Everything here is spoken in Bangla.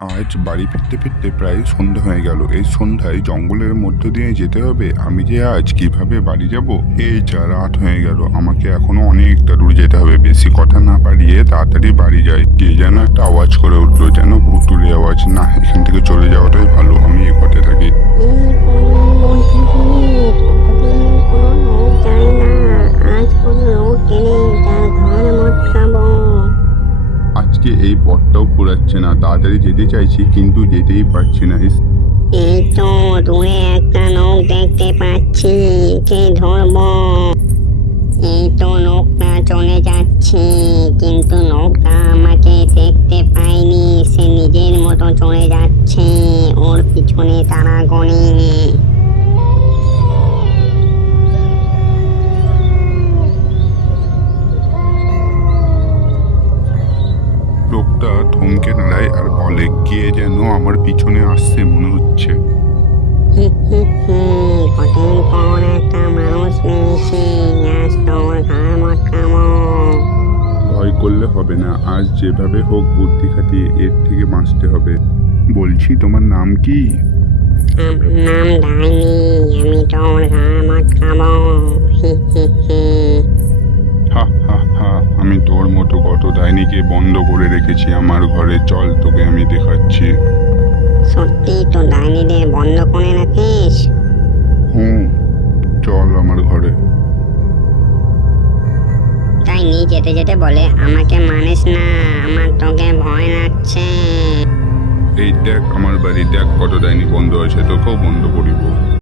আজ বাড়ি ফিরতে ফিরতে প্রায় সন্ধ্যা হয়ে গেল। এই সন্ধ্যায় জঙ্গলের মধ্য দিয়ে যেতে হবে। আমি যে আজ কীভাবে বাড়ি যাব, এই যা রাত হয়ে গেল। আমাকে এখনও অনেকটা দূর যেতে হবে। বেশি কথা না পারিয়ে তাড়াতাড়ি বাড়ি যাই। কে যেন একটা আওয়াজ করে উঠল, যেন ভুতুরে আওয়াজ। না, এখান থেকে চলে যাওয়াটাই ভালো। আমি এ কথা থাকি। আজকে এই পথটাও পুরাচ্ছে না। তাড়াতাড়ি যেতে চাইছি, কিন্তু যেতেই পারছি না। এই তো দূরে একটা লোক দেখতে পাচ্ছি, কে ধরবো? এই তো লোকটা চলে যাচ্ছে, কিন্তু লোকটা আমাকে দেখতে পায়নি। সে নিজের মতো চলে যাচ্ছে, ওর পিছনে তারা গনে। লোকটা থমকে দাঁড়ায় আর বলে কে যেন আমার পিছনে আসছে মনে হচ্ছে। কদিন পর একটা মানুষ পেয়েছি আজ তোর মটকাবো ভয় করলে হবে না আজ যেভাবে হোক বুদ্ধি খাটিয়ে এর থেকে বাঁচতে হবে। বলছি তোমার নাম কি? আমার নাম ডাইনি আমি তোর ঘাড় মটকাবো তোর মতো কত ডাইনিকে বন্ধ করে রেখেছি আমার ঘরে চল তোকে আমি দেখাচ্ছি। সত্যি তো ডাইনিদের বন্ধ করে রাখিস? হুম চল আমার ঘরে। ডাইনি যেতে যেতে বলে আমাকে মানিস না আমার তোকে ভয় লাগছে। এই দেখ আমার বাড়ি দেখ কত ডাইনি বন্ধ আছে তোকেও বন্ধ করিব।